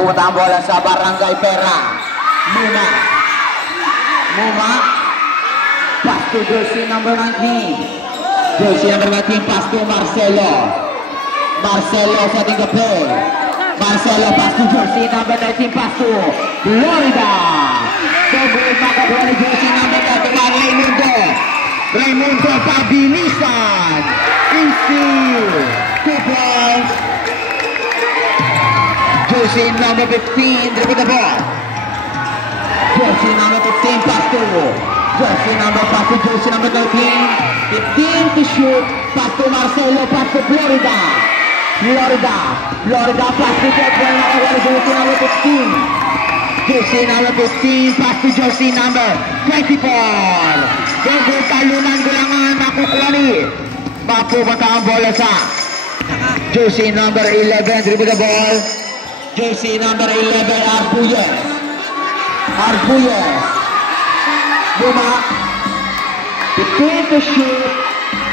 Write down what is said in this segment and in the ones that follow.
Mapupunta ang bola sa Barangay Pera. Muma. Pass to jersey number 19. Jersey number 19, pass to Marcelo. Marcelo sa ating play. Marcelo, pass to jersey number 19, pass to Florida. Double makakuha ni jersey number 19, Raimundo pabilisan. Easy. 2 points. Jersey number 15, dribble the ball. Jersey number 15, pass to jersey number 13. 15 to shoot. Pass to Marcelo, pass to Florida. Florida, pass to Jersey number 15. Jersey number 15, pass to jersey number 24. Double talunan gulangan makukuha ni. Mapupunta ang bola sa jersey number 11, dribble the ball. Jersey number 11, Arbuyes. Muma. 15 to shoot.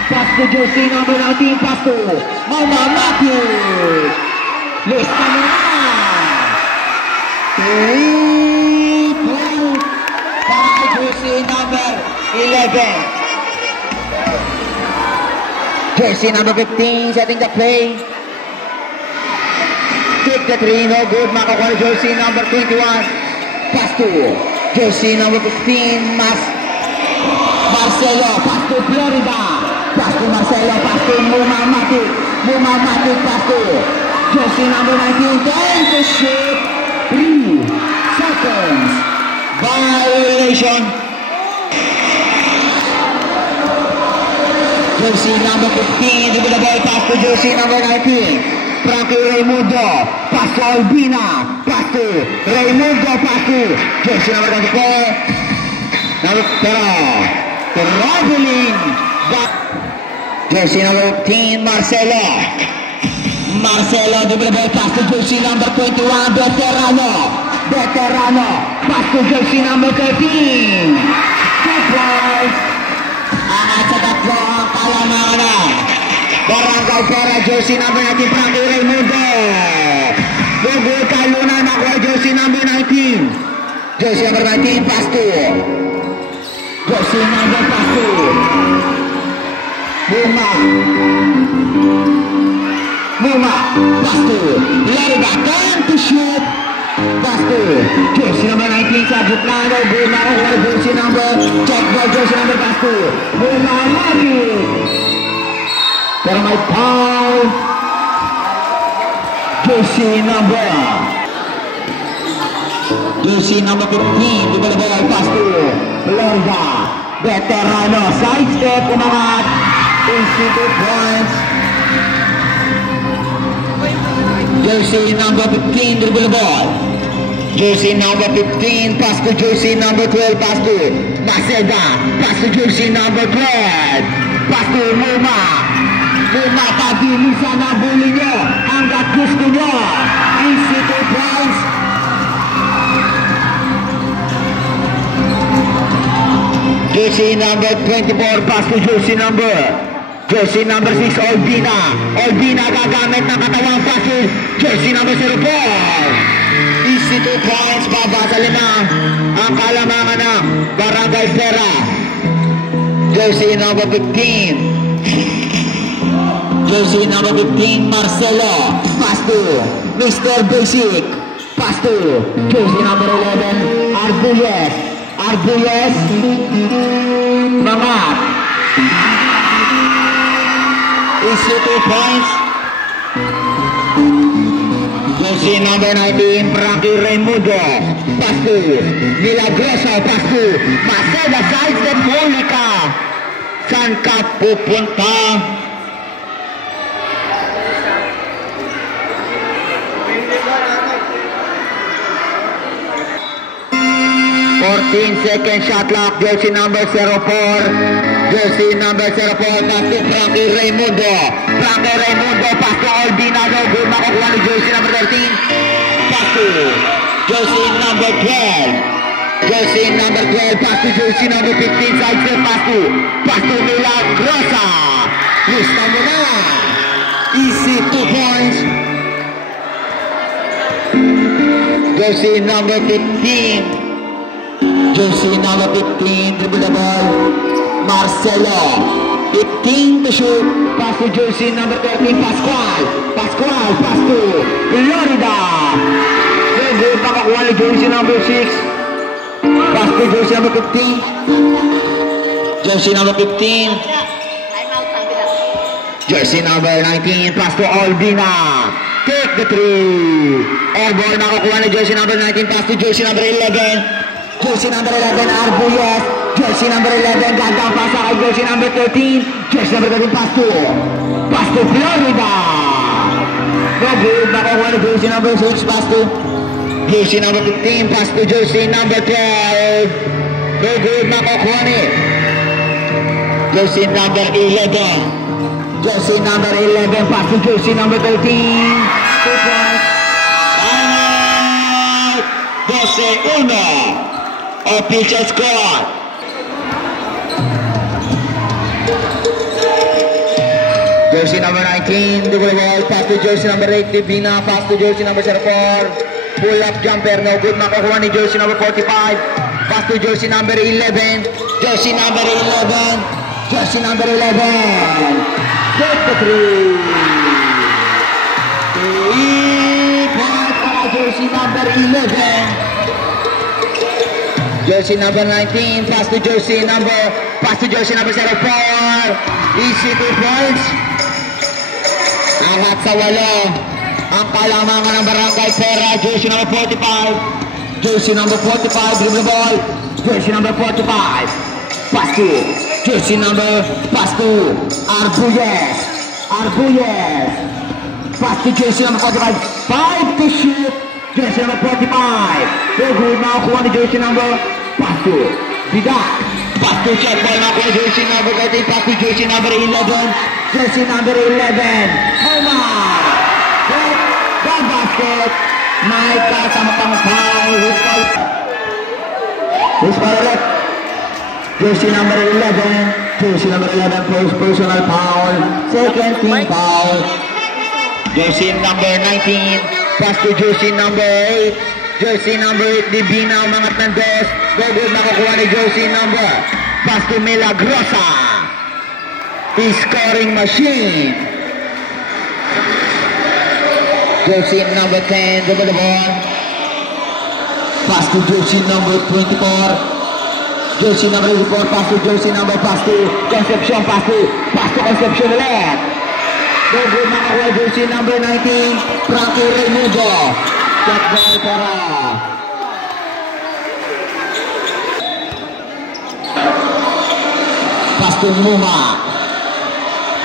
Pass to jersey number 19, pass to Mama Matthews. Lista mo na. 3 points para kay jersey number 11. Jersey number 15 setting the play. Kick the 3, no good. Makakuha jersey number 21. Pass to jersey number 15, Marcelo. Pass to Florida. Pass to Marcelo. Pass to Muma Matic. Pass to jersey number 19. 10 to shoot. 3 seconds. Violation. Jersey number 15. Dribble the ball. Pass to jersey number 19. Frankie Raimundo, pass to Albina, pass to Raimundo, pass to jersey number 24. Traveling back. Jersey number 15, Marcelo, dribble ball, pass to jersey number 21, Veterano, pass to jersey number 13. 2 points. Angat sa tatlo ang kalamangan. Barangay Pera, jersey number 19, Frankie Raimundo. Double talunan nakuha jersey number 19. Jersey number 19, pass to jersey number pass to Muma, pass to Florida, 10 to shoot. Pass to jersey number 19, Sergio Plano. Muma, jersey number, check ball, jersey number pass to Muma Magic. Pero may foul. Jersey number 15, di ba na ball, pass to Florida. Veterano, side step, umangat. 2 points. Jersey number 15, dribble the ball. Jersey number 15, pass to jersey number 12, pass to Maceda. Pass to jersey number 12, pass to Muma. Pabilisan ang bully nyo hanggat gusto nyo. Easy 2 points. Jersey number 24, pass to jersey number 6, Oldina gagamit ng katawang pass to jersey number 04. Easy 2 points, baba sa 5 ang kalamangan ng Barangay Pera. Jersey number 15, Marcelo, pass to Mr. Basic, pass to jersey number 11, Arbuyes, Mamat. Easy 2 points. Jersey number 19, Frankie Raimundo, pass to Milagroso, pass to Maceda, side step, huli ka. Saan ka pupunta? 14-second shot clock. Jersey number 04, pass to Frankie Raimundo. Pass to Albina. No good. Makukuha ni jersey number 13. Pass to jersey number 12. Pass to jersey number 15. Side step. Pass to Milagrosa. Lista mo na. Easy 2 points. Jersey number 15. Jersey number 15, dribble the ball. Marcelo, 15 to shoot. Pass to jersey number 13, Pascual. Pascual, pass to Florida. Very good, nakakuha ni jersey number 6. Pass to jersey number 15. Jersey number 15. Jersey number 19, pass to Aldina. Take the 3. Airball, nakakuha ni jersey number 19, pass to jersey number 11. Jersey number 11, Arbuyes. Jersey number 11, gagawang pasa kay jersey number 13. Jersey number 13, pass to Florida. Very good, nakakuha ni jersey number 6, pass to jersey number 15, pass to jersey number 12. Very good, nakakuha ni jersey number 11. Jersey number 11, pass to jersey number 13. 2 points. Timeout. 12-1. Official score. Jersey number 19, double ball, pass to jersey number 8, Divina, pass to jersey number 4. Pull up jumper, no good, nakakuha ni jersey number 45. Pass to jersey number 11. Jersey number 11. Jersey number 11. Take the 3. 3 points para jersey number 11. Jersey number 19, pass to jersey number 04. Easy 2 points. Angat sa 8. Ang kalamangan ng Barangay Pera, jersey number 45. Jersey number 45, dribble ball. Jersey number 45. Pass to jersey number, pass to Arbuyes. Arbuyes. Pass to jersey number 45. 5 to shoot. Jersey number 45. Very good, nakakuha ni jersey number, pass to Bidak. Pass to check ball, nakakuha ni jersey number 13. Pass to jersey number 11. Jersey number 11. Omar. Take the basket. May kasama pang foul. Who's foul it? Jersey number 11. Jersey number 11 plays personal foul. Second team foul. Jersey number 19. Pass to jersey number 8. Jersey number 8, Divina, umangat ng 2. Very good, nakakuha ni jersey number. Pass to Milagrosa. Scoring machine. Jersey number 10, dribble the ball. Pass to jersey number 24. Jersey number 84, pass to jersey number, pass to Concepcion, pass to Concepcion ulit. Very good, nakakuha jersey number 19, Frankie Raimundo. Check ball para pass to Muma.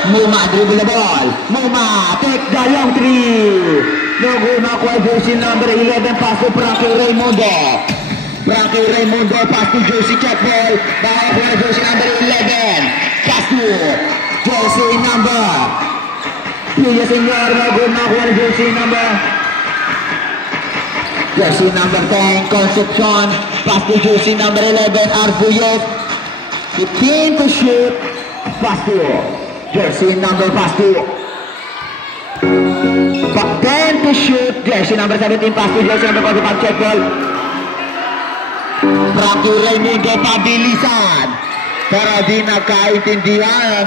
Muma, dribble the ball. Muma, take the long 3. No good, nakakuha jersey number 11, pass to Frankie Raimundo. Frankie Raimundo, pass to jersey, check ball. Nakakuha jersey number 11. Pass to jersey number Pia Senyor, no good, nakakuha jersey number 10, Concepcion. Pass to jersey number 11, Arbuyes. 15 to shoot. Pass to jersey number, pass to 10 to shoot. Jersey number 17, pass to jersey number 45, check ball. Frankie Raimundo, pabilisan. Pero di nagkaintindihan.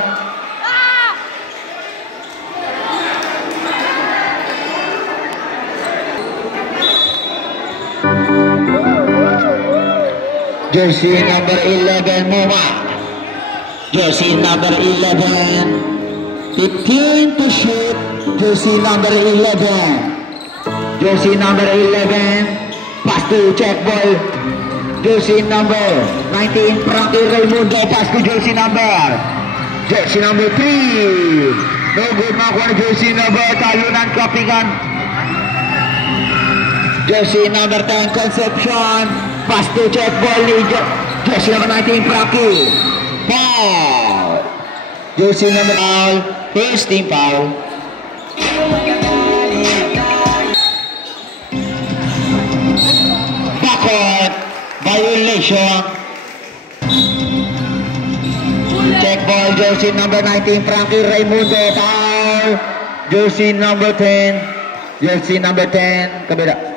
Jersey number 11, Muma. Jersey number 11. 15 to shoot. Jersey number 11. Jersey number 11. Pass to check ball. Jersey number 19, Frankie Raimundo. Pass to jersey number 3. No good, makuha jersey number, talunan, Kapigan. Jersey number 10, Concepcion. Pass to check ball ni jersey number 19, Frankie. Foul. Jersey number foul. First team foul. Backcourt violation. Check ball, jersey number 19, Frankie Raimundo. Foul. Jersey number 10. Jersey number 10. Kabila.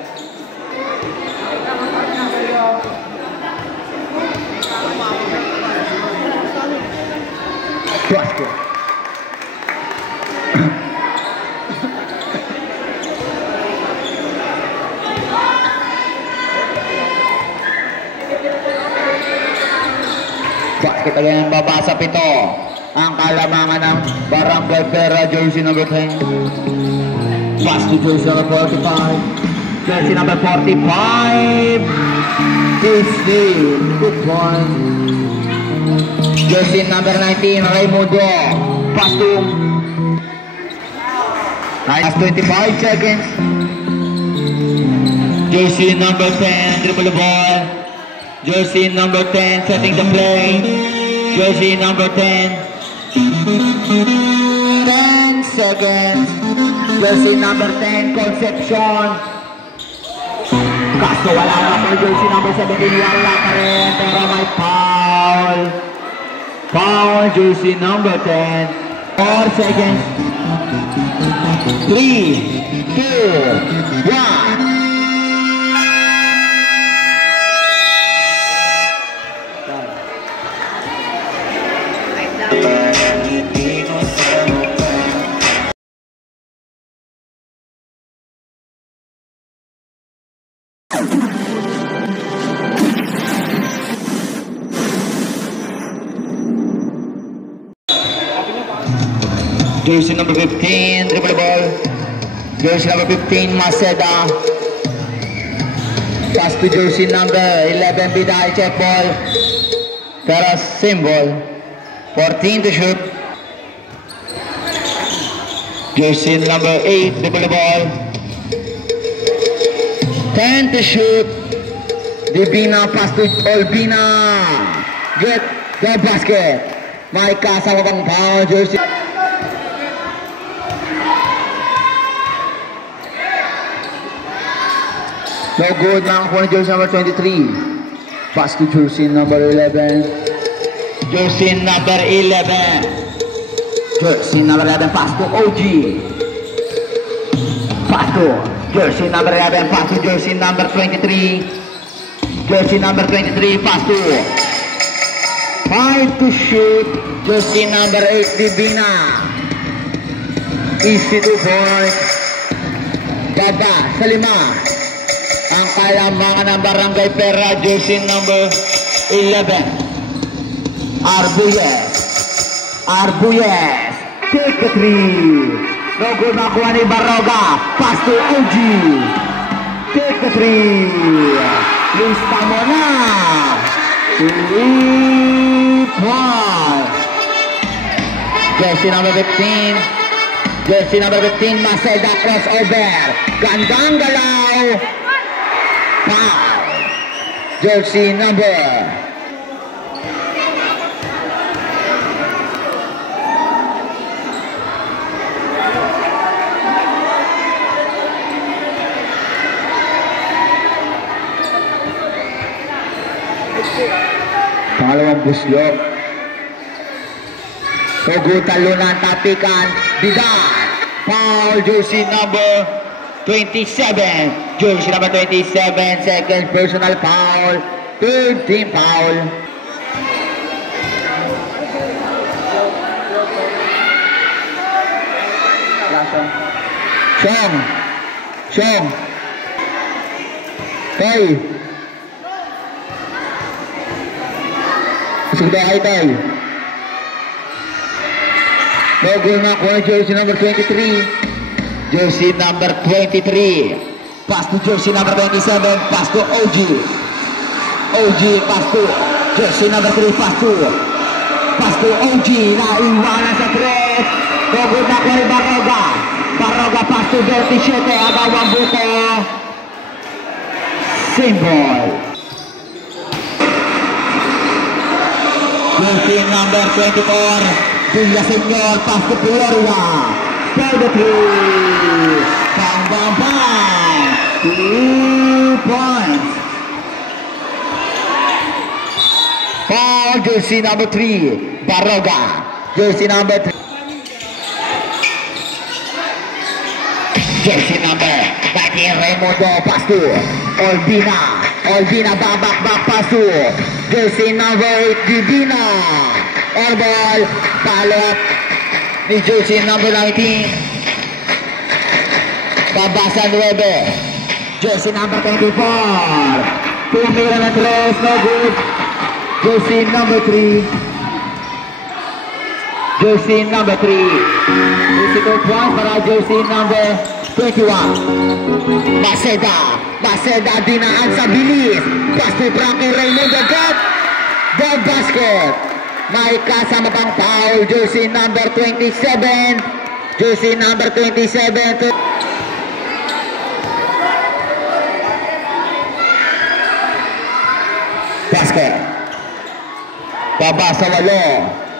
Basket. Basket again, babasa pito. Ang kalamangan ng Barangay Pera, jersey number 10. Pass to jersey number 45. Jersey number 45. 50. Good point. Jersey number 19, Raimundo. Pass to. Last 25 seconds. Jersey number 10, dribble the ball. Jersey number 10, setting the play. Jersey number 10. 10 seconds. Jersey number 10, Concepcion. Kaso wala na po jersey number 17, wala pa rin. Pero may foul. Foul, jersey number 10. 4 seconds. 3, 2, 1. Jersey number 15, dribble the ball. Jersey number 15, Maceda. Pass to jersey number 11, Biday, check ball. Pero symbol. 14 to shoot. Jersey number 8, dribble the ball. 10 to shoot. Divina, pass to Olbina. Get the basket. May kasama pang foul, jersey. No good lang po jersey number 23. Pass to jersey number 11. Jersey number 11. Jersey number 11, pass to OG. Pass to jersey number 11, pass to jersey number 23. Jersey number 23, pass to 5 to shoot. Jersey number 8, Divina. Easy to point. Baba sa 5. Ang kalamangan ng Barangay Pera, jersey number 11. Arbuyes. Arbuyes. Take the 3. No good nakuha ni Baroga. Pass to OG. Take the 3. Lista mo na. 3 points. Jersey number 15. Jersey number 15, Maceda, crossover. Gandang galaw. Foul. Jersey number. Pangalawang buslok. Hugutan lunan, tapikan, Bidan. Foul, jersey number 27. Jersey number 27, second personal foul. Third team foul. Song. Tay. Sudah ay tay. Bago na kuha jersey number 23. Jersey number 23. Pass to jersey number 27. Pass to OG. OG pass to jersey number 3. Pass to OG. Naiwanan sa 3. Bago na kuha ni Baroga. Baroga pass to 27. Agawang buto. Symbol. Jersey number 24. Villaseñor, pass to Gloria. Play the 3. Bang. 2 points. For jersey number 3, Baroga. Jersey number 3. Jersey number 19, Raimundo, pass to Olbina. Babak, pass to jersey number 8, Divina. Airball. Palop ni jersey number 19. Pabasa 9. Jersey number 24. Tumira na 3. No good. Jersey number 3. Jersey number 3. Easy 2 points para jersey number 21. Baseda dinaan sa bilis. Pass to Frankie Raymond agad. The basket. May kasama pang foul. Jersey number 27. Jersey number 27 to basket. Baba sa 8.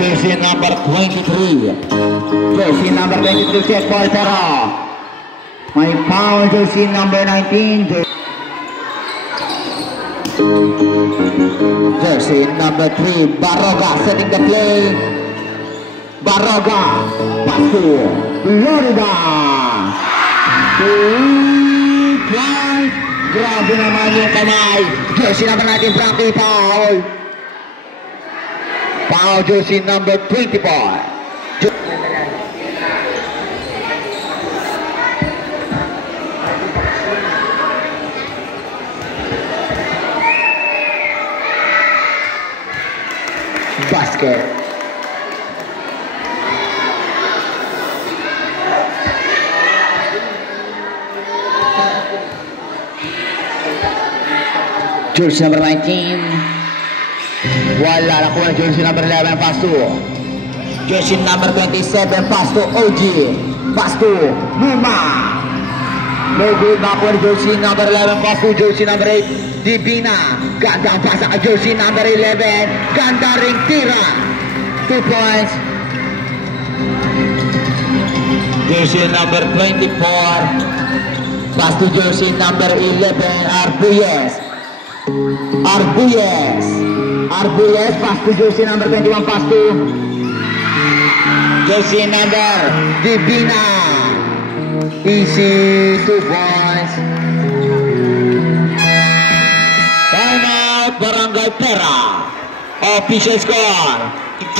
Jersey number 23. Jersey number 22 set ball pero may foul jersey number 19. Jersey number 3. Baroga setting the play. Baroga. Pass to Florida. 3 points. Grabe naman yung kamay. Jersey number 19 Frankie foul. Foul jersey number 24. Basket. Jersey number 19. Wala nakuha jersey number 11 pass to. Jersey number 27 pass to OG. Pass to Numa. No good nakuha jersey number 11 pass to jersey number 8 Divina. Ganda ang pasa ka jersey number 11. Ganda ring tira. 2 points. Jersey number 24 pass to jersey number 11 Arbuyes. Arbuyes pass to jersey number 21 pass to jersey number Divina. Easy 2 points. Time out Barangay Pera. Official score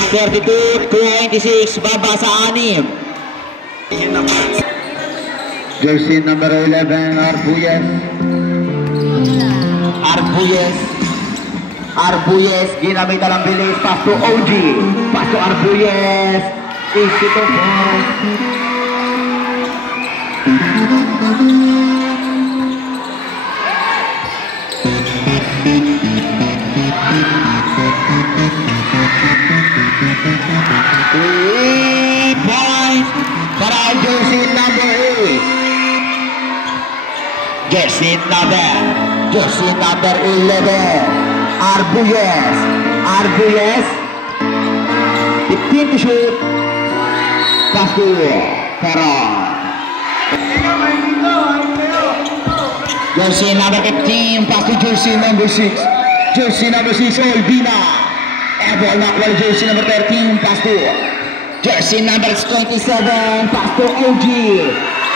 32-26 baba sa 6. Jersey number 11 Arbuyes ginamit ng bilis. Pass to OG. Pass to Arbuyes. Easy 2 points. Para jersey number 8. Jersey number 11. Arbuyes 15 to shoot. Pass to Peron. Jersey number 15 pass to jersey number 6. Jersey number 6 Olvina. Ever nakuha jersey number 13 pass to jersey number 27 pass to OG.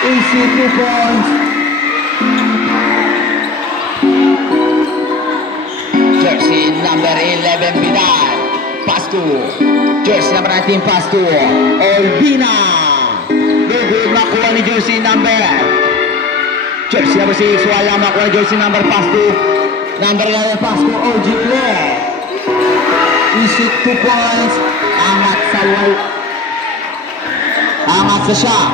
Easy 2 points. Jersey number 11 Vidal pass to jersey number 19 pass to Olvina. Good makuha ni jersey number 6. Wala makuha jersey number pass to number 11 pass to OG Claire. Easy 2 points. Angat sa shot.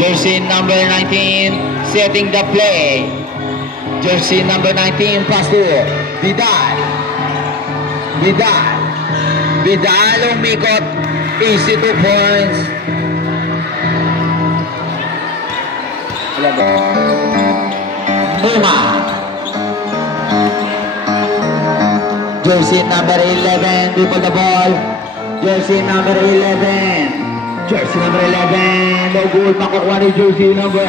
Jersey number 19 setting the play. Jersey number 19 pass to Vidal umikot. Easy 2 points. Uma. Jersey number 11 dribble the ball. Jersey number 11 no good. Makukuha ni jersey number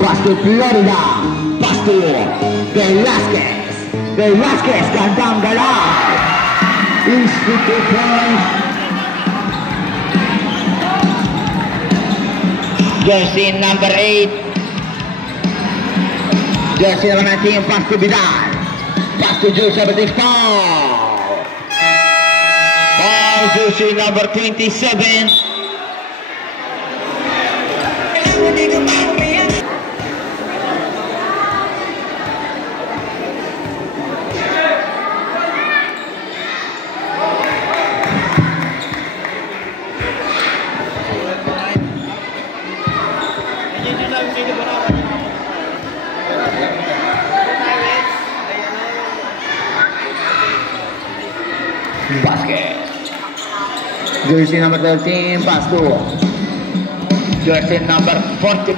pass to Florida. Pass to Velasquez gandang galaw. Easy 2 points. Jersey number 8 Jersey number 19, pass to Vidal. Pass to jersey number 6, foul. Foul, jersey number 27. Basket. Jersey number 13, pass to jersey number 45.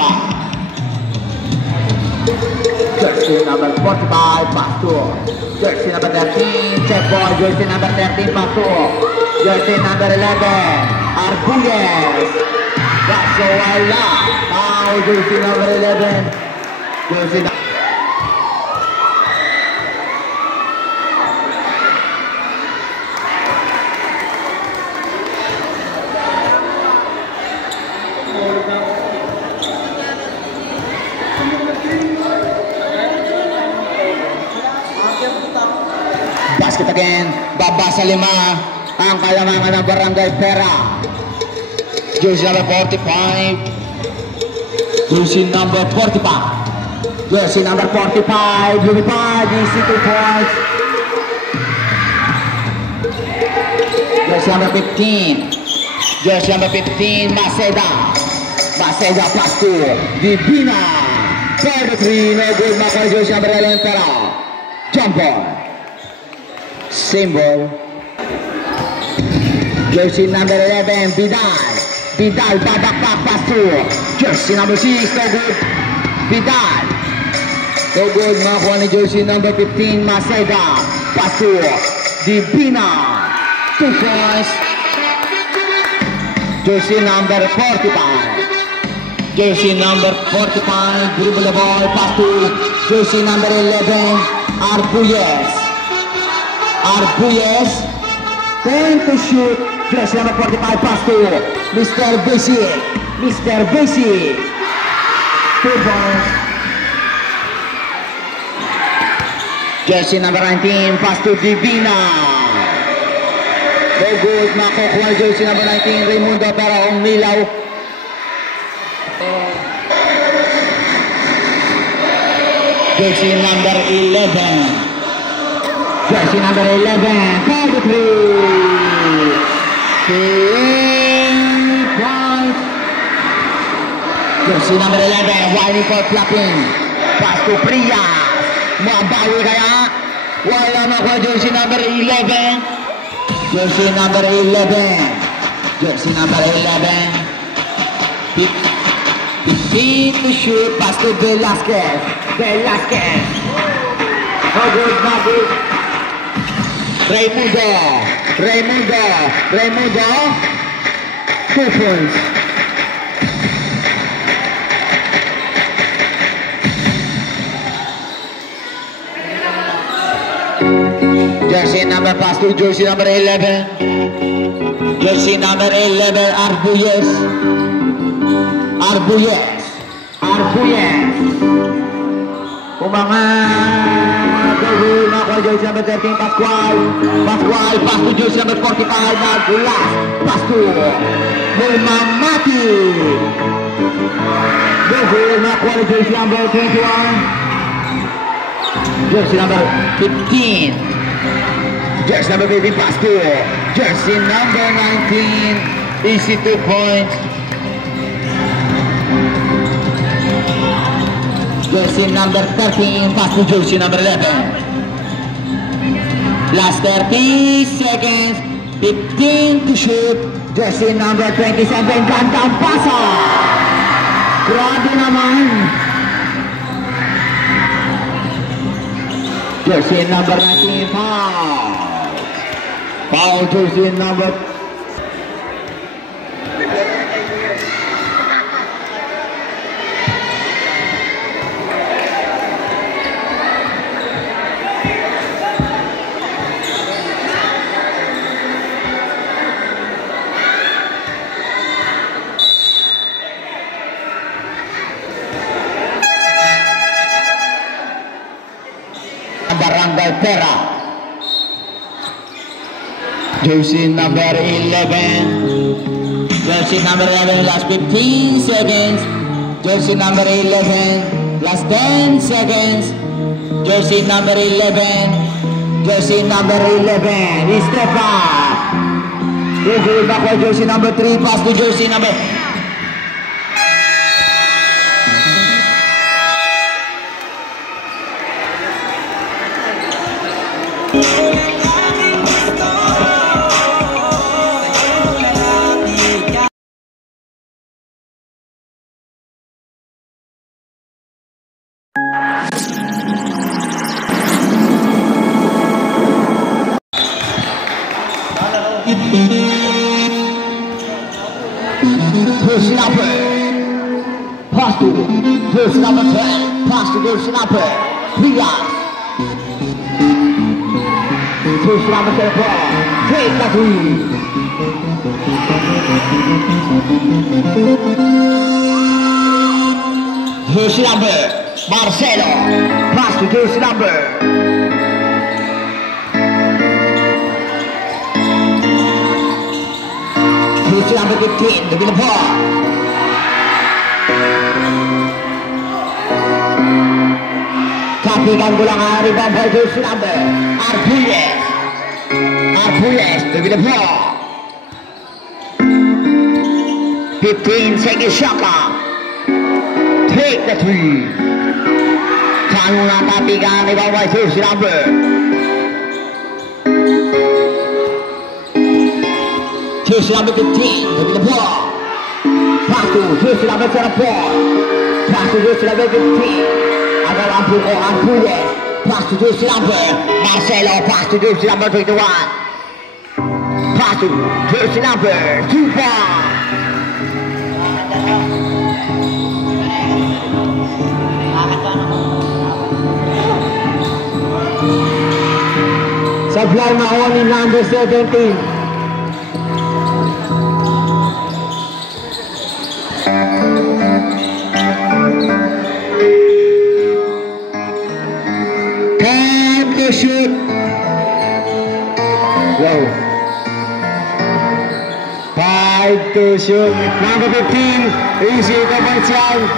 Jersey number 45, pass to jersey number 13, check ball, jersey number 13, pass to jersey number 11, Arguelles. That's so wala. Now jersey number 11, jersey number basket again, baba sa 5 ang kalamangan ng Barangay Pera. Jersey number 45. Jersey number 45. Jersey number 45. Lumipad, easy 2 points. Jersey number 15. Jersey number 15, Maceda. Maceda plus 2. Divina. 43, no good, Maceda. Jersey number 11, Pera. Jump ball. Symbol. Jersey number 11, Vidal. Vidal, back pass to jersey number 6, no good. Vidal. No good, makuha ni jersey number 15, Maceda. Pass to Divina. 2 points. Jersey number 45. Jersey number 45, dribble the ball, pass to jersey number 11, Arguelles. Arguelles, 10 to shoot, jersey number 45, pass to Mr. Basic. Mr. Basic, 2 points. Jersey number 19, pass to Divina. No good, makukuha jersey number 19, Raimundo, pero umilaw. Jersey number 11. Jersey number 11, 43. 3 points. Jersey number 11, winding for clapping. Pass to Priya. Mabawi kaya? Wala makuha jersey number 11. Jersey number 11. Jersey number 11. 15 to shoot. Pass to Velasquez. Velasquez. No good, no good. Raimundo. Raimundo. Raimundo. 2 points. Jersey number pass to jersey number 11. Jersey number 11, Arguelles. Arguelles. Arguelles. Umangat. Nakuha jersey number 13, Pascual. Pascual, pass to jersey number 45, Nagulas. Pass to Mulmamati. Nakuha jersey number 21. Jersey number 15. Jersey number 15, pass to jersey number 19. Easy 2 points. Jersey number 13, pass to jersey number 11. Last 30 seconds. 15 to shoot. Jersey number 27, gandang pasa. Grabe naman. Jersey number 19, foul. Foul jersey number. Galterra. Jersey number 11. Jersey number 11, last 15 seconds. Jersey number 11, last 10 seconds. Jersey number 11. Jersey number 11. Step up. Go back for jersey number 3. Pass to jersey number. Jersey number. Pass to jersey number 10. Pass to jersey number 3. Jersey number 10. Take that lead. Jersey number Marcelo. Pass to jersey number. Jersey number 15, to be the ball. Kapitan ko lang ang rebound by jersey number Arpules. Arpules, to be the ball. 15 seconds shot clock. Take the 3. Saan mo lang kapitan ang rebound by jersey number. Jersey number 15, to be the ball. Pass to jersey number 4. Pass to jersey number 15. Agad ang puko ang Pules. Pass to jersey number Marcelo. Pass to jersey number 21. Pass to jersey number 2. Supply Mahoney number 17. Shoot. Go. 5 to shoot. Number 15. Easy conversion.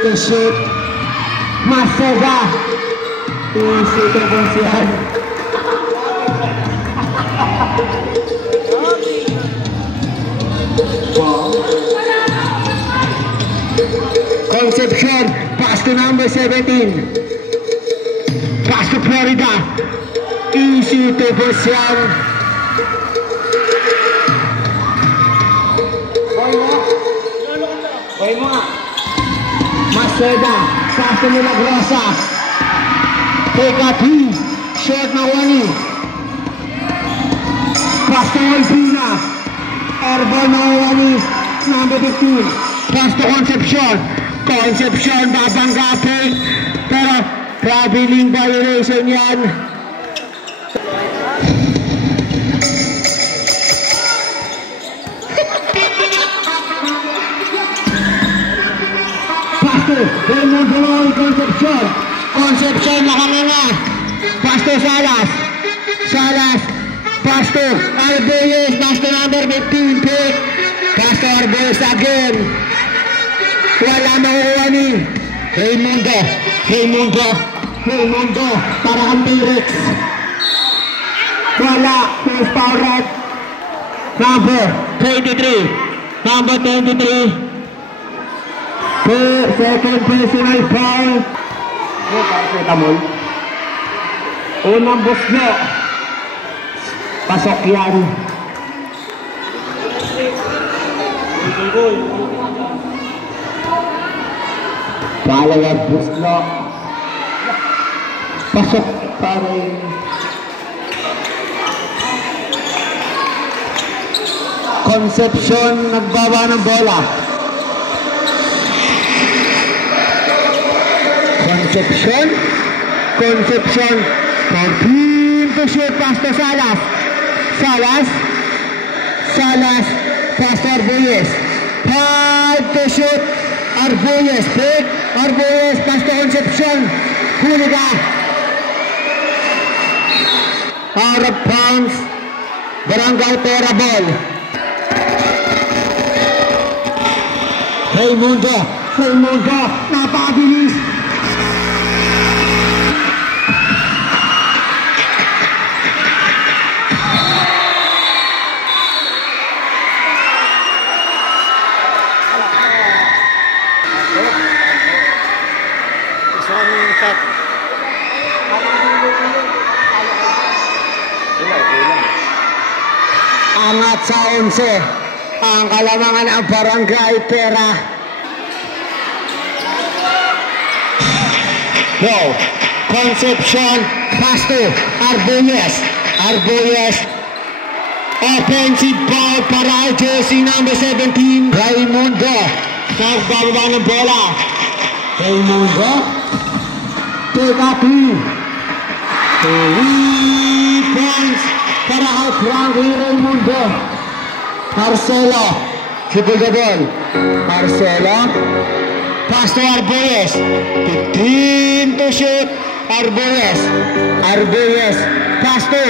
To shoot. Maseda. Easy conversion. Concepcion, pass to number 17. Pass to Florida. Easy to position. Boy mo. Maceda, pass to Milagrosa. Take a 3. Short na 1. Pass to Alpina. Herbal na 1. Number 15. Pass to Concepcion. Concepcion babanggapin. Pero traveling violation yan. Pass to Raymond Dolor, Concepcion. Concepcion nakanganga. Pass to Salas. Salas. Pass to Arbeus. Pass to number 15 pick. Pass to Arbeus again. Wala makuha ni Raymundo para ang T-Rex. Wala, first foul red. Number 23. Second personal foul. Unang busno. Pasok yan. Palawag busno. Pasok pa rin. Concepcion nagbaba ng bola. Concepcion 14 to shoot, pass to Salas. Salas, pass to Arbuyes. 5 to shoot. Arbuyes, pick. Arbuyes, pass to Concepcion. Huliga. Out of bounds. Barangay Pera ball. Raymundo, napakabilis. Angat sa 11 ang kalamangan ng Barangay Pera. Go. Concepcion, pass to Arbuyes. Offensive ball para jersey number 17. Raymundo. Nagbababa ng bola. Raymundo. Take up 3 points para kay Frankie Raymundo. Marcelo. Triple the ball. Marcelo. Pass to Arbuyes. 15 to shoot. Arbuyes. Pass to.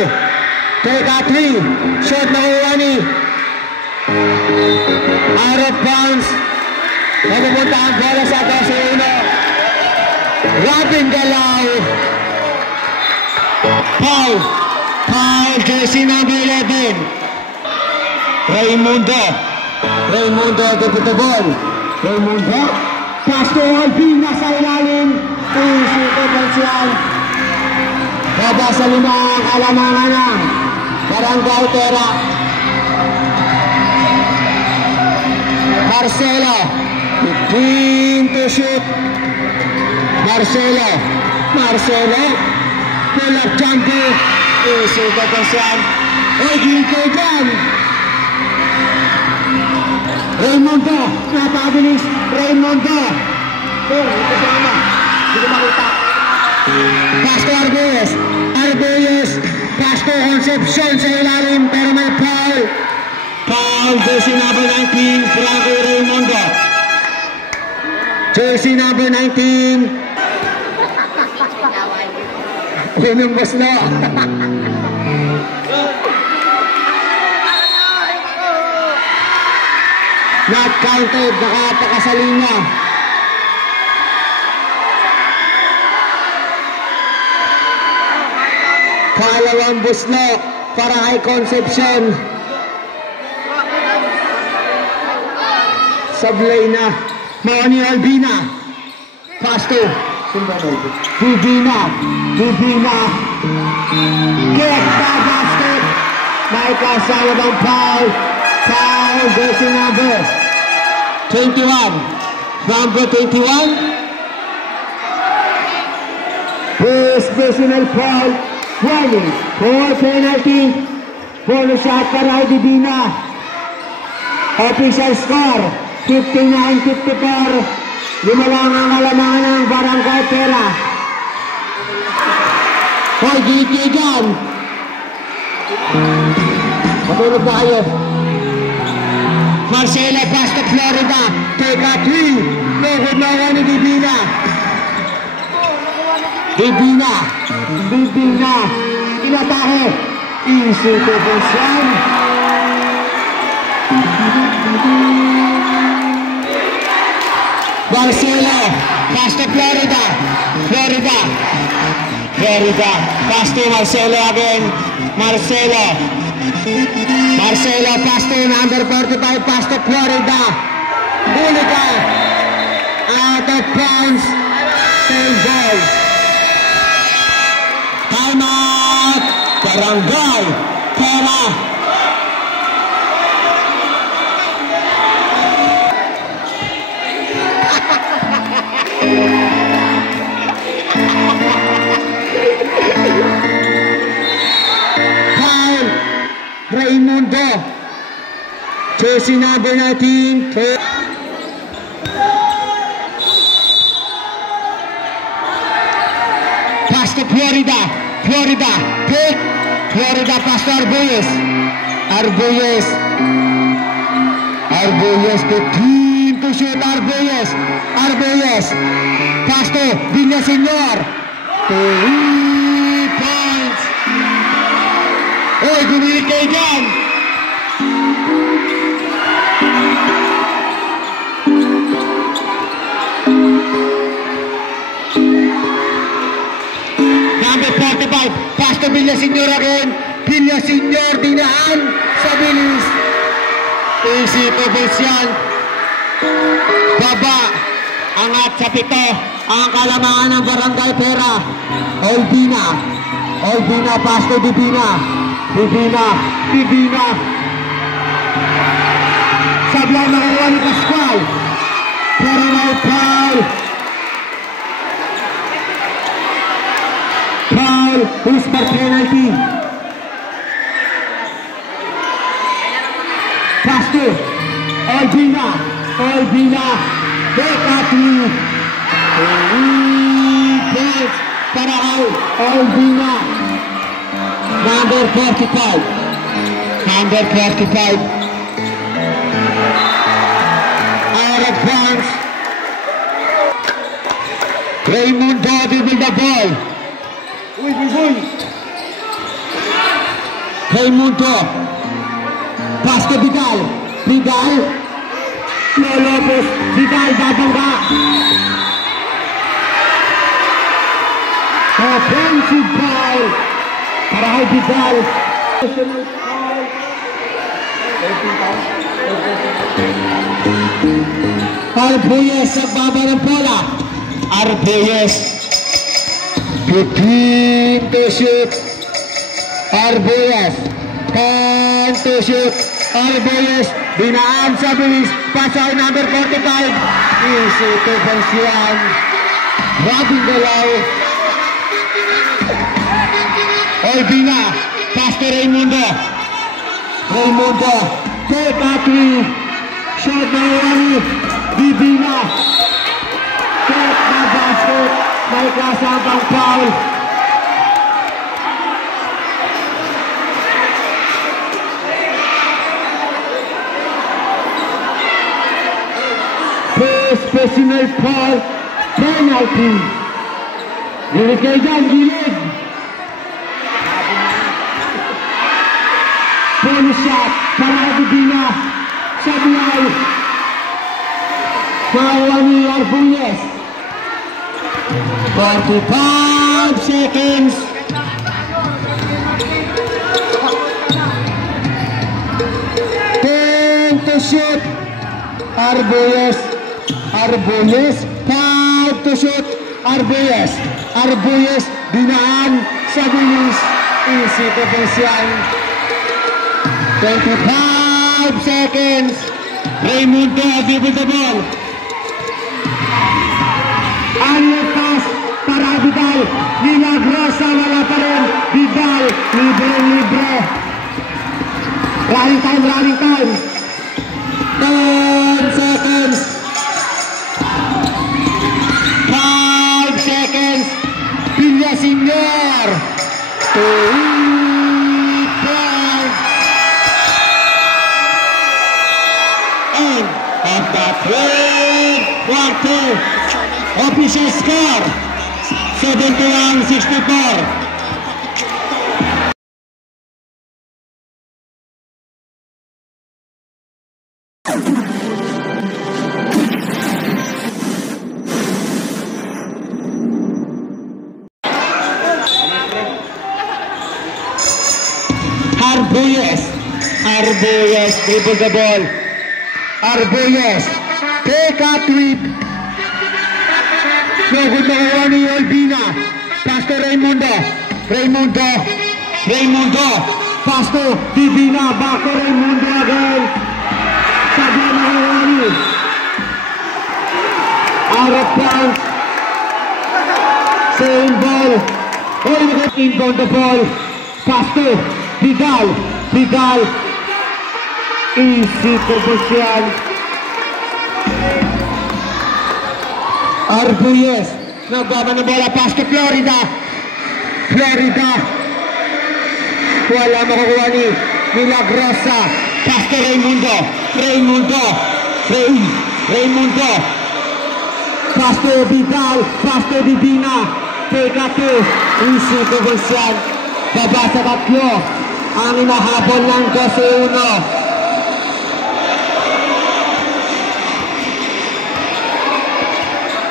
Take out 3. Shot na Uwani. Out of bounds. Napupunta ang bola sa 12. Robin Galaw. Foul. Jersey number 11. Raymundo. Get the ball. Raymundo. Pass to Alvin. Nasa ilalim. Isuto Balsian. Baba sa 5 ang kalamangan ng Barangay Pera. Marcelo. 15 to shoot. Marcelo. Pull up jumper. Isuto Balsian. Oy, ginto dyan. Raymundo. Napakabilis. Raymundo. Ito sana. Hindi ko makita. Pass to Arbuyes. Pass to Concepcion sa ilalim pero may foul. Jersey number 19, Frankie Raymundo. Jersey number 19. Unang baslo. Not counted, nakapakasalin niya. Kalawang buslo para kay Concepcion. Sablay na. Maoni Albina. Pass to Divina. Get the basket. May kasama ng foul. Jersey number 21. Number 21. This personal foul. 4 penalty. Bonus shot para Divina. Official score 59-54. 5 lang ang kalamangan ng Barangay Pera. Hoy, gigi dyan. Matulog na kayo. Marcelo, pass to Florida. Take a 3. Lugod na ako ni Divina. Inatake. Isuto Balsian. Marcelo, pass to Florida. Pass to Marcelo again. Marcelo, pass to number 45. Pass to Florida. Huliga. Out of bounds. Save ball. Time out. Barangay Pera. Raymundo. Jersey number 19. Pass to Florida. Pick. Florida pass to Arbuyes. Arbuyes. Arbuyes to team to shoot. Arbuyes. Arbuyes. Pass to Villaseñor. 3 points. Oy, gumilig kayo dyan. Number 45. Pass to Villaseñor again. Villaseñor dinaan sa bilis. Easy to base yan. Baba. Angat sa pito. Ang kalamangan ng Barangay Pera. Olvina. Olvina. Pass to Divina. Divina. Divina. Sablay makakuha ni Pascual. Pero may foul. Foul. Who's for penalty? Pass to Olvina. Olvina. Dekati. Points para kay Olvina. Number 45. Number 45. Out of bounds. Raymundo dribble the ball. Uy. Raymundo. Pass to Vidal. Vidal. Lopez. Vidal babangga. Offensive foul para kay Vidal. Arbuyes sa baba ng bola. Arbuyes. Putin to shoot. Arbuyes. Can to shoot. Arbuyes. Binaan sa bilis. Pasay number 45. Easy to Bensian. Robin Galaw. Olvina. Pass to Raymundo. Raymundo. Take a 3. Shot by Rani. Divina. Take the basket. May kasabang foul. Personal foul. Penalty. Gilid kayo dyan. Gilid. Bonus shot para Divina. Sablay. Makuha ni Arbuyes. 45 seconds. To shoot. Arbuyes. Arbuyes. 5 to shoot. Arbuyes. Arbuyes. Dinaan sa bilis. Easy to Bensian. 25 seconds. Raymundo dribble the ball. Ariel pass para Vidal. Milagrosa wala pa rin. Vidal. Libre. Running time. 10 seconds. 5 seconds. Villaseñor. 2 points. End of the third quarter. Official score 71-64. Arbuyes dribble the ball. Arbuyes take a tweet. No good na ni Olvina. Pass to Raymundo. Pass to Divina. Back to Raymundo again. Sabi na ni out of bounds. Same ball. Inbound the ball. Pass to Vidal. Easy position. Arbuyes. Nagbaba ng bola. Pass to Florida. Wala makukuha ni Milagrosa. Pasto Raimundo. Raimundo. Pasto Vidal. Pasto Divina. Pegate. Easy Comercial. Baba sa tatlo. Ang inahabol ng 12-1.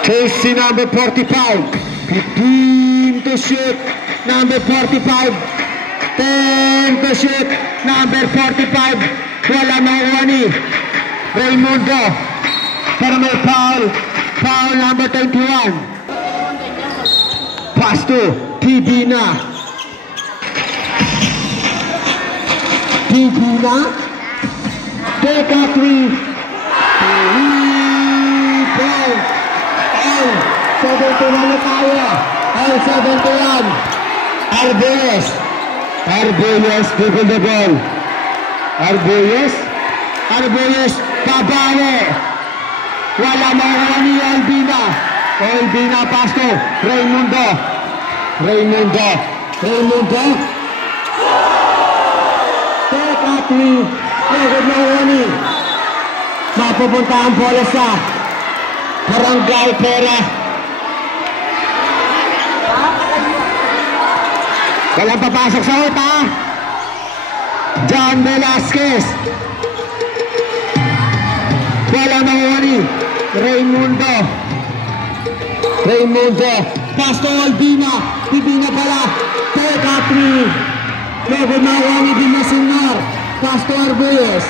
Jersey number 45. 15 to shoot. Number 45. 10 to shoot. Number 45. Wala makuha ni Raimundo. Pero may foul. Foul number 21. Pasto. Divina. Take a 3. 71 na tayo. 71. Arbuyes, triple the ball. Arbuyes, Kabale. Wala makuha ni Albina. Pasto. Raimundo. Take a 3. Nagod makuha ni. Mapupunta ang bola sa Barangay Pera. Walang papasok sa uta. John Velasquez. Wala makuha ni Raimundo. Pasto Albina. Divina pala. Take a 3. Nagod makuha ni Dinasinar. Pasto Arbuyes.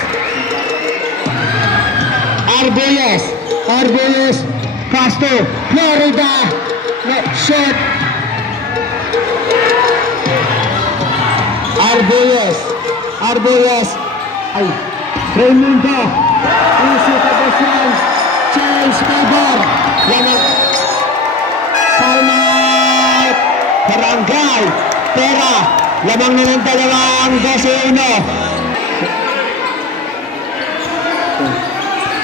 Pasto Florida. Shot. Arbuyes. Ay, Raimundo. Easy Comercial. Change favor. Time out. Barangay Pera. Lamang na ng dalawang 12-1.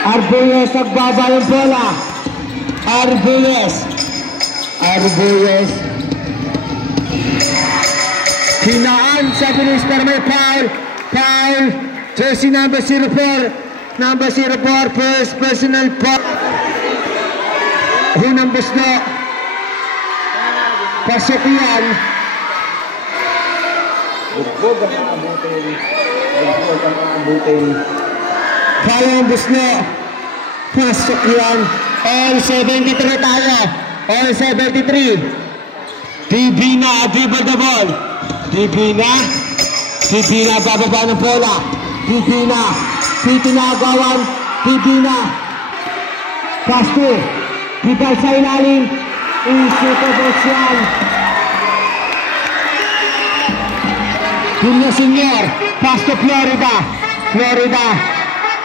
Arbuyes nagbaba yung bola. Arbuyes. Hinaan sa bilis pero may foul. Jersey number 04. First personal foul. Unang busno. Pasok yan. Bugbog ang abutin. Foul ang busno. Pasok yan. All 73 tayo. All 73. Divina, dribble the ball. Divina, bababa ng bola. Titinagawan. Divina. Pasto. Vidal sa ilalim. Easy Comercial. Villaseñor. Pasto Florida.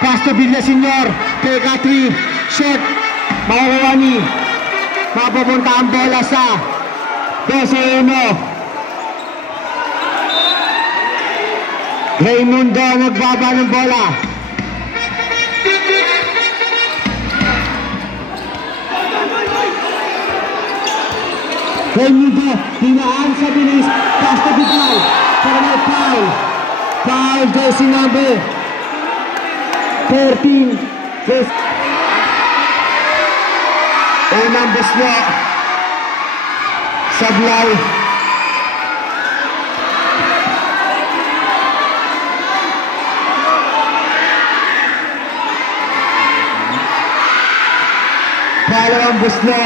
Pasto Villaseñor. Pega 3. Shot. Makukuha ni. Mapupunta ang bola sa 12-1. Raimundo nagbaba ng bola. Raimundo, hinaan sa bilis. Pasto Vidal. Para may foul. Foul, jersey number 13. Unang busno. Sablay. Dalawang busno.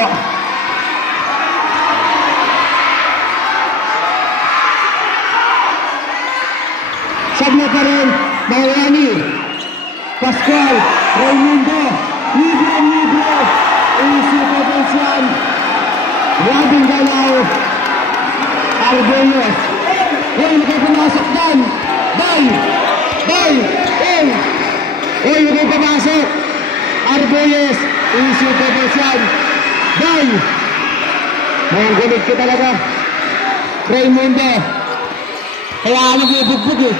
Sablay pa rin. Mayani. Pascual. Raimundo. Libre. Easy Comercial. Labing galaw. Arbuyes. Pumasok dan. Bay. Pumasok. Arbuyes. Easy Comercial. Bay. Manggulit ka talaga. Raimundo. Kaya nagbubugbog eh.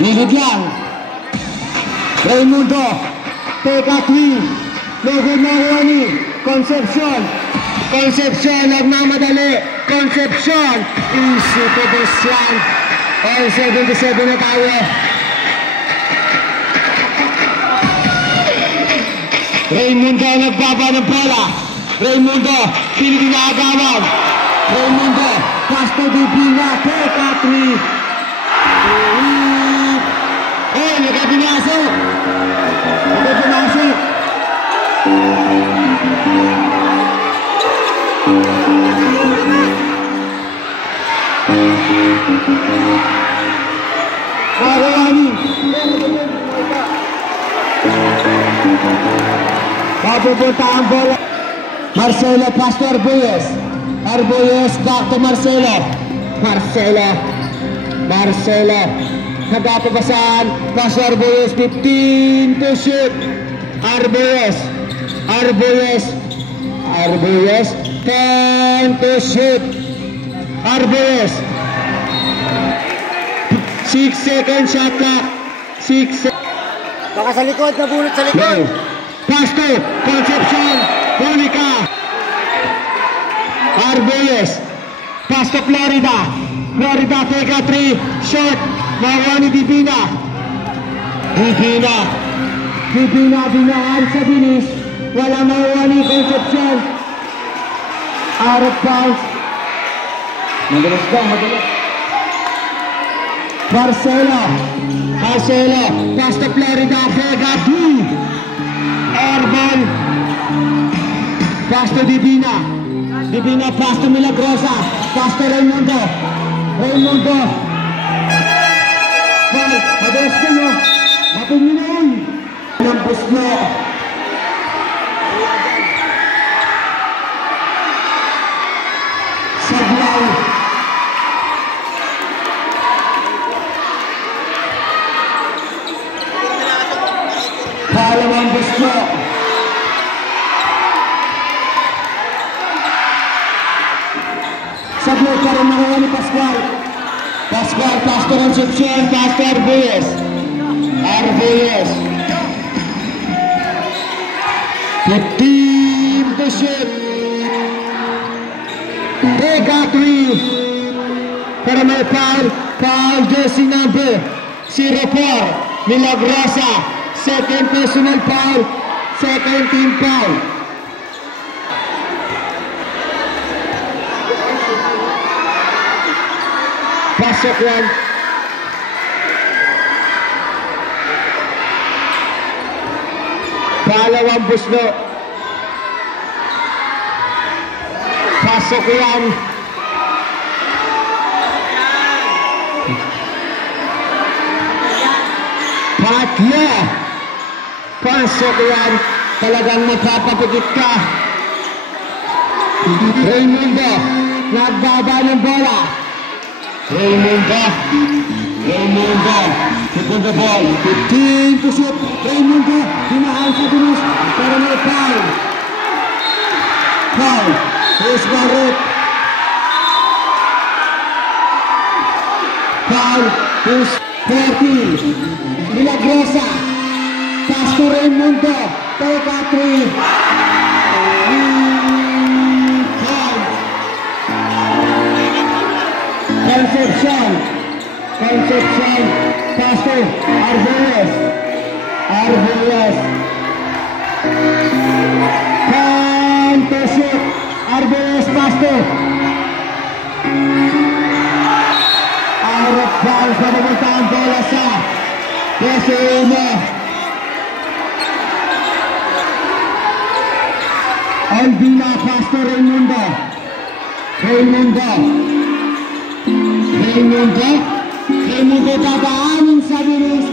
Gilid lang. Raimundo. Pega 3. Lugod na ni Concepcion. Concepcion, nagmamadali. Concepcion. Easy to this yan. All 77 na tayo. Raymundo nagbaba ng bola. Raymundo, piling inaagawan. Raymundo, pass to Divina. Take a 3. Oh, nagkabinasok. Nagkabinasok. Marami. Mapupunta ang bola. Marcelo, pass to Arbuyes. Arbuyes, back to Marcelo. Marcelo. Nagpapasan. Pass to Arbuyes, 15 to shoot. Arbuyes, 10 to shoot. Arbuyes, 6 seconds shot clock. 6 seconds. Baka sa likod, nabunot sa likod. Pass to Concepcion. Monica. Arbuyes. Pass to Florida. Take a 3. Short. Mawani Divina. Binaan sa bilis. Wala mawani Concepcion. Out of bounds. Madalas. Marcelo. Pass to Florida. Vega 2. Airball. Pass to Divina. Pass to Milagrosa. Pass to Raymundo. Madalas ka no. Mapin mo na yun. Nampus mo. Sablay. Kalawang gusto. Sablay ka rin nakuha ni Pascual. Pass to Concepcion, pass to Arbuyes. 15 to shoot. Take a 3. Pero may foul jersey number 04, Milagrosa. Second personal foul, second team foul. Pasok yan. Palawang buslo. Pasok yan. Patlo. Pasok yan. Talagang magpapapikit ka. Raymundo. Nagbaba ng bola. Raymundo. Second the ball. 15 to shoot. Raymundo. Hinaan sa bilis. Pero may foul. Here's Barrett. Foul. Here's 14. Milagrosa. Pass to Raymundo. Take a 3. Concepcion. Pass to Arbuyes. 10 to shoot. Arbuyes pass to. Out of bounds na pumunta ang bola sa Pesuma. Albina pass to Raymundo. Raymundo dadaanin sa bilis.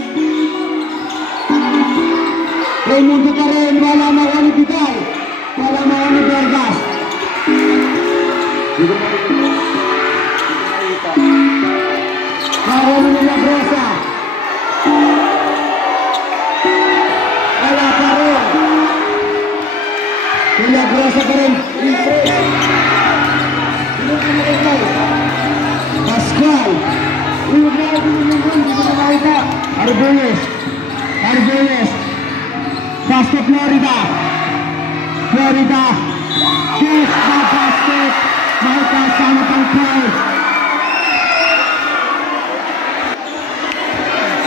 Raymundo pa rin. Wala mawani Vidal. Wala mawani Vergas. Marami nila Brosa. Wala pa rin. Nila Brosa pa rin. Pascual. Arbuyes. Pass to Florida. Yes,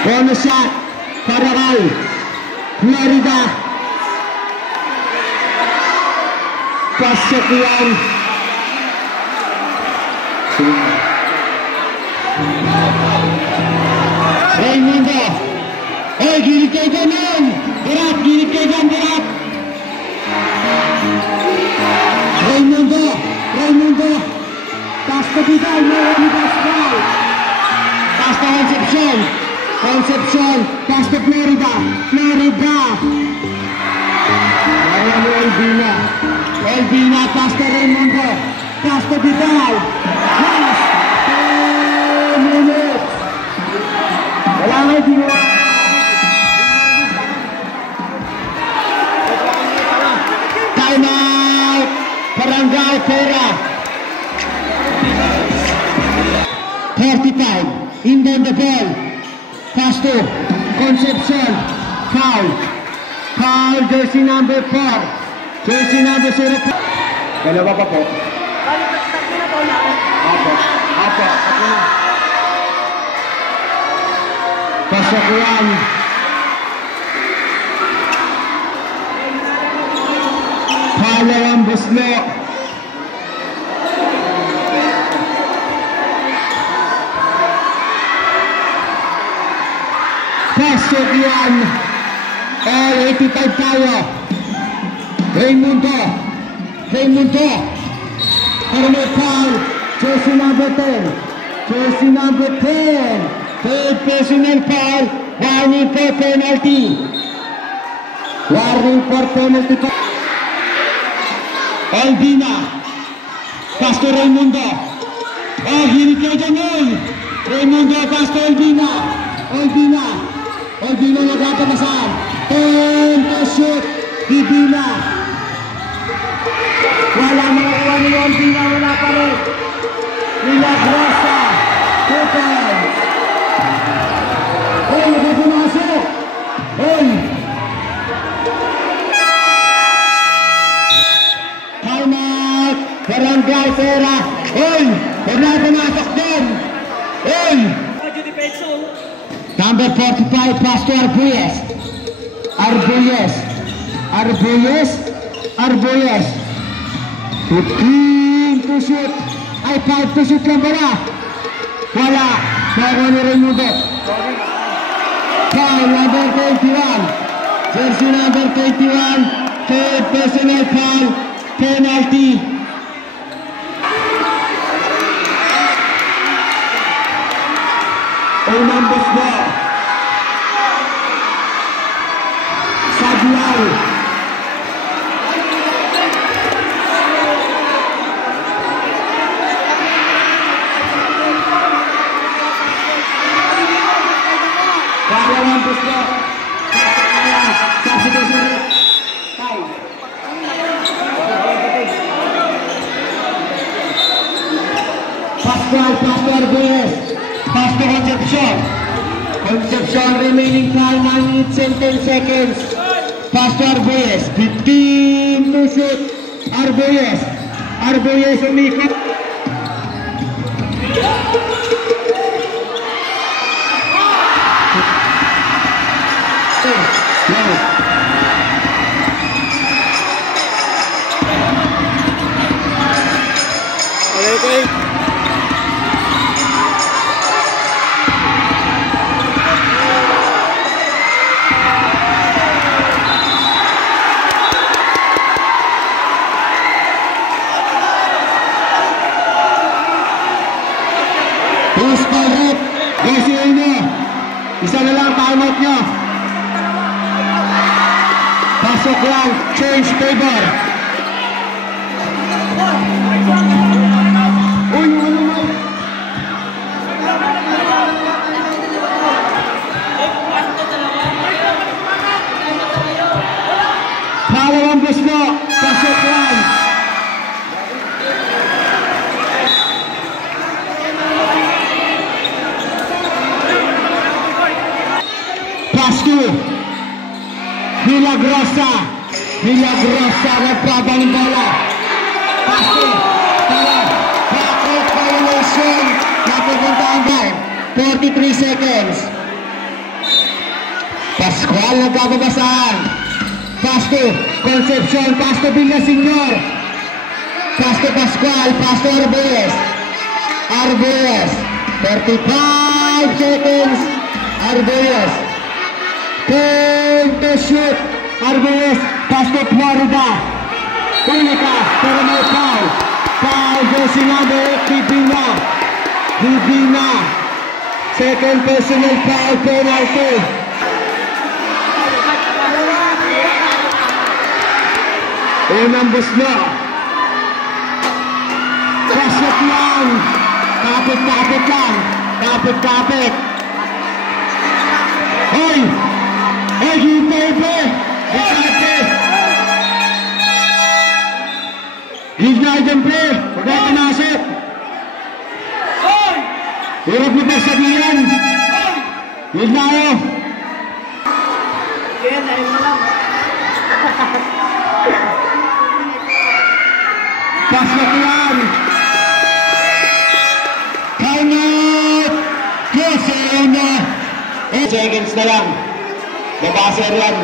Bonus shot para kay Florida. Pasok yan. Raymundo. Gilid kayo dyan. Berat, gilid kayo dyan, berat. Raymundo. Pass to Vidal, Mayroon Pascal. Pass to Concepcion. Pass to Florida. Ayan mo Elvina, pass to Raymundo. Pass to Vidal. Last 2 minutes. Wala nga ginawa. Time out. Barangay Pera. 35. Inbound the ball. Pass to Concepcion. Foul, jersey number 4. Jersey number 0. Dalawa pa po. Apo. Pasok yan. Follow ang buslo. Pasok yan. All 85 tayo. Raymundo. Para may foul. Jersey number 10. Third personal foul. Warning for penalty. Elvina. Pass to Raymundo. Hirit kayo dyan. Raymundo, pass to Elvina. Elvina nagkakapasan. 10 to shoot. Divina. Wala makakuha ni Elvina. Wala pa rin. Milagrosa. 2 points. Nagpumasok. Time out. Barangay Pera. Wala pumasok din. Number 45, pass to Arbuyes. 15 to shoot. 5 to shoot lang pala. Wala. Bago ni Raymundo. Foul number 21. Jersey number 21. Third personal foul. Penalty. Unang buslo. Sabiao. Pangalawang buslo. Substitution. Pascual Arbuyes. Pass to Concepcion remaining time 9 minutes and 10 seconds. Pass to Arbuyes. 15 to shoot. Arbuyes umikot. Okay. Isa na lang, time out nyo. Pasok lang, change favor. Pangalawang buslo, pasok lang. Milagrosa nagpabang bola. Passing. Backcourt violation. Napupunta ang 43 seconds. Pascual nagkakabasan. Pass to Concepcion, pass to Villaseñor. Pass to Pascual, pass to Arbues. Arbues, 35 seconds. Arbues, to shoot. Arbues, pass to Florida. Punika, pero may foul. Foul do sinabi, Divina. Divina. Second personal foul, penalty. Unang buslo. Pasok lang. Kapit-kapit lang. Kapit-kapit. Hoy! Hoy, Gitebe! Gitebe! Gitna dyan, pre! Huwag na pinasok! Hirap mo ba sabihin? Gitna ako! Pasok yan! Time out! Yes, ayun na! 8 seconds na lang. Babaser yan.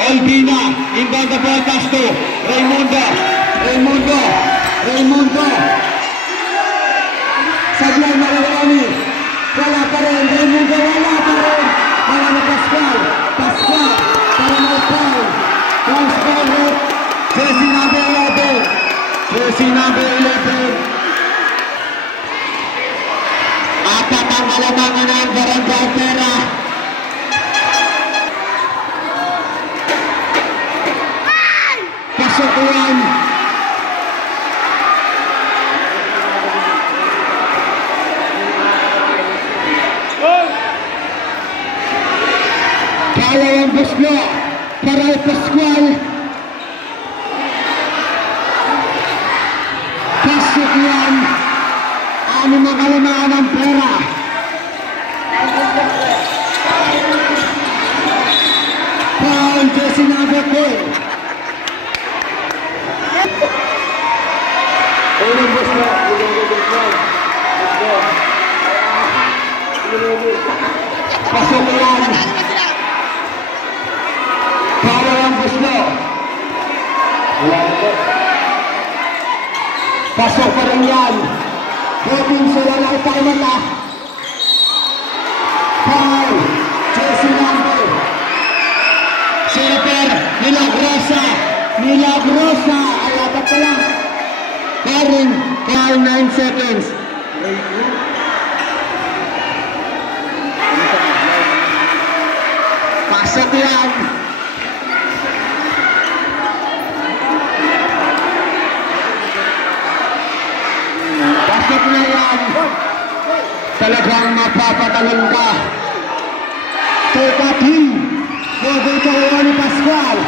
Albina, inbound the ball, pass to Raimundo. Raimundo. Raimundo. Sablay Malalami. Wala pa rin. Raimundo, wala pa rin. Wala na Pascual. Pascual. Para may foul. Cross forward. Jersey number 11. Jersey number 11. Apat ang alamangan ng Barangay Pera. Pasok yan. Kalawang buslo para Pascual. Pasok yan. Ano mga kalamaan ng Pera? Foul, jersey number 10. Unang buslo. Pasok yan. Kalawang buslo. Pasok pa rin yan. Hoping sila na itayo na. Foul, jersey number. Silver, Milagrosa. Milagrosa. Ay, apat pa lang. Karin, 9 seconds. Pasok yan. Pasok na yan. Talagang mapapatalon ka. Take up him. Huwag ikaw ni Pascual.